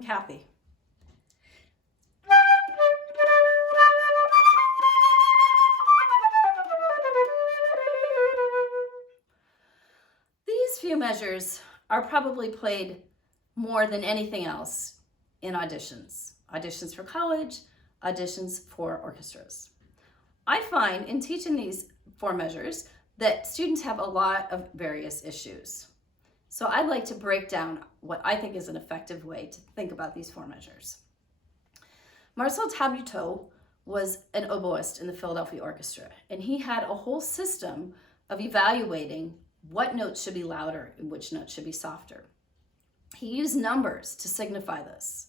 I'm Kathy. These few measures are probably played more than anything else in auditions. Auditions for college, auditions for orchestras. I find in teaching these 4 measures that students have a lot of various issues. So I'd like to break down what I think is an effective way to think about these 4 measures. Marcel Tabuteau was an oboist in the Philadelphia Orchestra, and he had a whole system of evaluating what notes should be louder and which notes should be softer. He used numbers to signify this.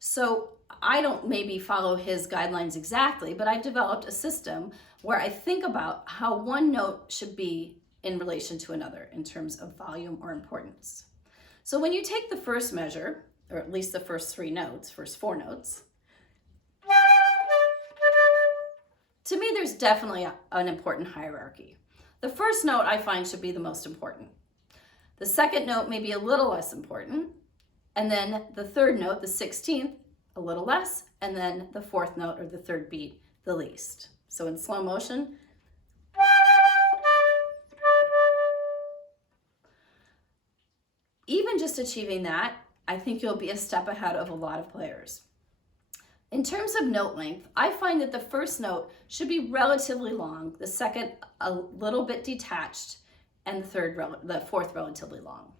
So I don't maybe follow his guidelines exactly, but I've developed a system where I think about how one note should be in relation to another in terms of volume or importance. So when you take the first measure, or at least the first 4 notes, to me there's definitely an important hierarchy. The first note I find should be the most important. The second note may be a little less important, and then the third note, the 16th, a little less, and then the 4th note or the 3rd beat, the least. So in slow motion, even just achieving that, I think you'll be a step ahead of a lot of players. In terms of note length, I find that the first note should be relatively long, the second a little bit detached, and the 4th relatively long.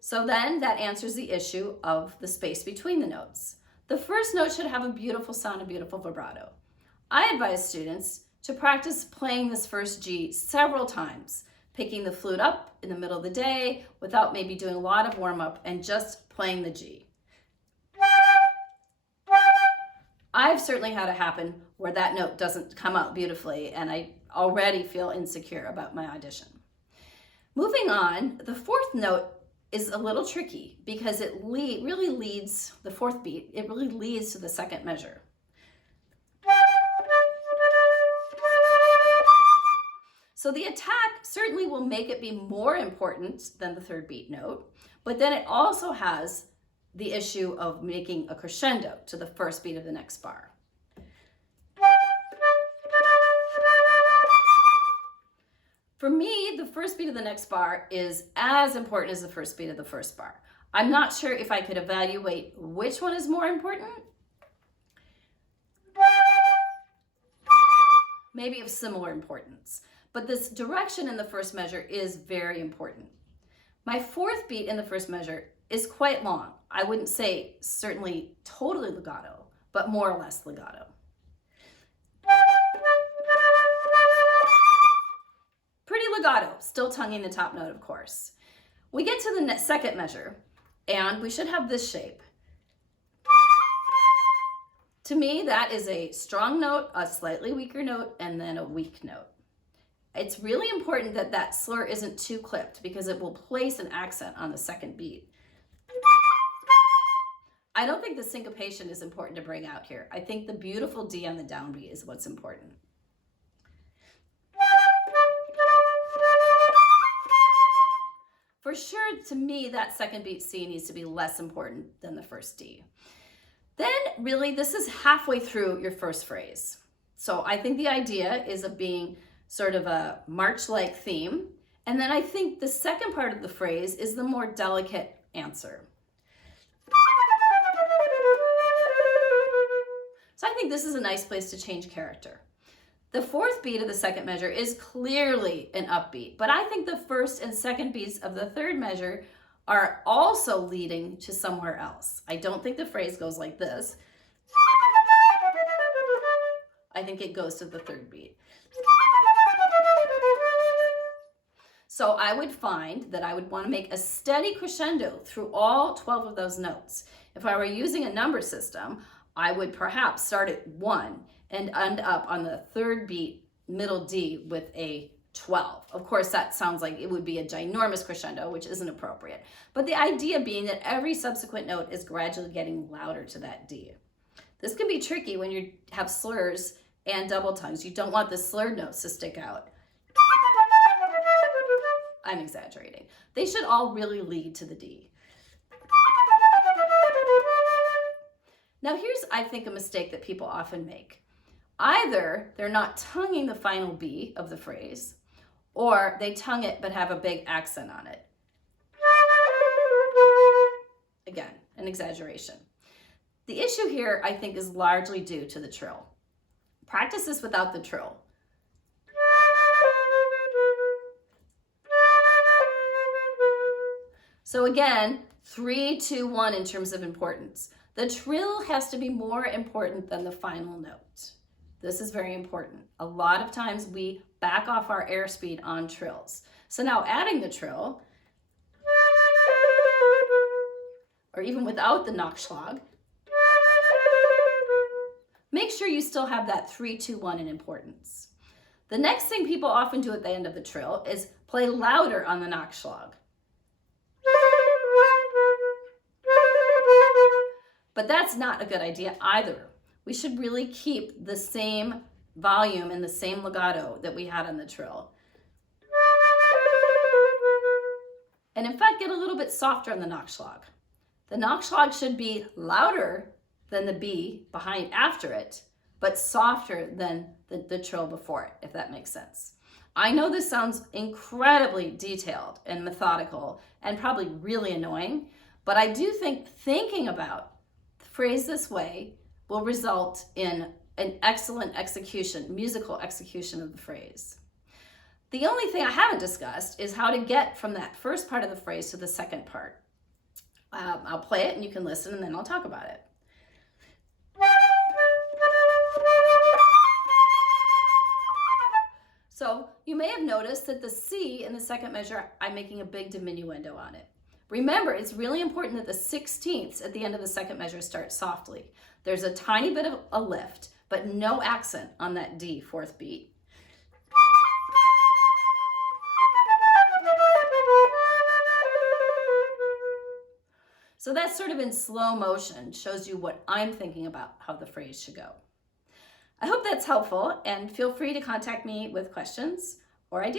So then that answers the issue of the space between the notes. The first note should have a beautiful sound, a beautiful vibrato. I advise students to practice playing this first G several times, picking the flute up in the middle of the day without maybe doing a lot of warm-up and just playing the G. I've certainly had it happen where that note doesn't come out beautifully and I already feel insecure about my audition. Moving on, the 4th note is a little tricky because it really leads, the 4th beat, it really leads to the 2nd measure. So the attack certainly will make it be more important than the 3rd beat note, but then it also has the issue of making a crescendo to the 1st beat of the next bar. For me, the 1st beat of the next bar is as important as the 1st beat of the 1st bar. I'm not sure if I could evaluate which one is more important. Maybe of similar importance. But this direction in the 1st measure is very important. My 4th beat in the 1st measure is quite long. I wouldn't say certainly totally legato, but more or less legato. Pretty legato, still tonguing the top note, of course. We get to the 2nd measure, and we should have this shape. To me, that is a strong note, a slightly weaker note, and then a weak note. It's really important that that slur isn't too clipped because it will place an accent on the 2nd beat. I don't think the syncopation is important to bring out here. I think the beautiful D on the downbeat is what's important. For sure, to me, that 2nd beat C needs to be less important than the 1st D. Then really, this is halfway through your 1st phrase. So I think the idea is of being sort of a march-like theme. And then I think the 2nd part of the phrase is the more delicate answer. So I think this is a nice place to change character. The 4th beat of the 2nd measure is clearly an upbeat, but I think the 1st and 2nd beats of the 3rd measure are also leading to somewhere else. I don't think the phrase goes like this. I think it goes to the 3rd beat. So I would find that I would want to make a steady crescendo through all 12 of those notes. If I were using a number system, I would perhaps start at 1 and end up on the 3rd beat, middle D, with a 12. Of course, that sounds like it would be a ginormous crescendo, which isn't appropriate. But the idea being that every subsequent note is gradually getting louder to that D. This can be tricky when you have slurs and double tongues. You don't want the slurred notes to stick out. I'm exaggerating. They should all really lead to the D. Now here's, I think, a mistake that people often make. Either they're not tonguing the final B of the phrase, or they tongue it but have a big accent on it. Again, an exaggeration. The issue here, I think, is largely due to the trill. Practice this without the trill. So again, 3, 2, 1 in terms of importance. The trill has to be more important than the final note. This is very important. A lot of times we back off our airspeed on trills. So now adding the trill, or even without the Nachschlag, make sure you still have that 3, 2, 1 in importance. The next thing people often do at the end of the trill is play louder on the Nachschlag. But that's not a good idea either. We should really keep the same volume and the same legato that we had on the trill. And in fact, get a little bit softer on the Nachschlag. The Nachschlag should be louder than the B behind after it, but softer than the trill before it, if that makes sense. I know this sounds incredibly detailed and methodical and probably really annoying, but I do think thinking about the phrase this way will result in an excellent execution, musical execution of the phrase. The only thing I haven't discussed is how to get from that first part of the phrase to the second part. I'll play it and you can listen and then I'll talk about it. So you may have noticed that the C in the second measure, I'm making a big diminuendo on it. Remember, it's really important that the 16ths at the end of the second measure start softly. There's a tiny bit of a lift, but no accent on that D, fourth beat. So that's sort of in slow motion, shows you what I'm thinking about how the phrase should go. I hope that's helpful, and feel free to contact me with questions or ideas.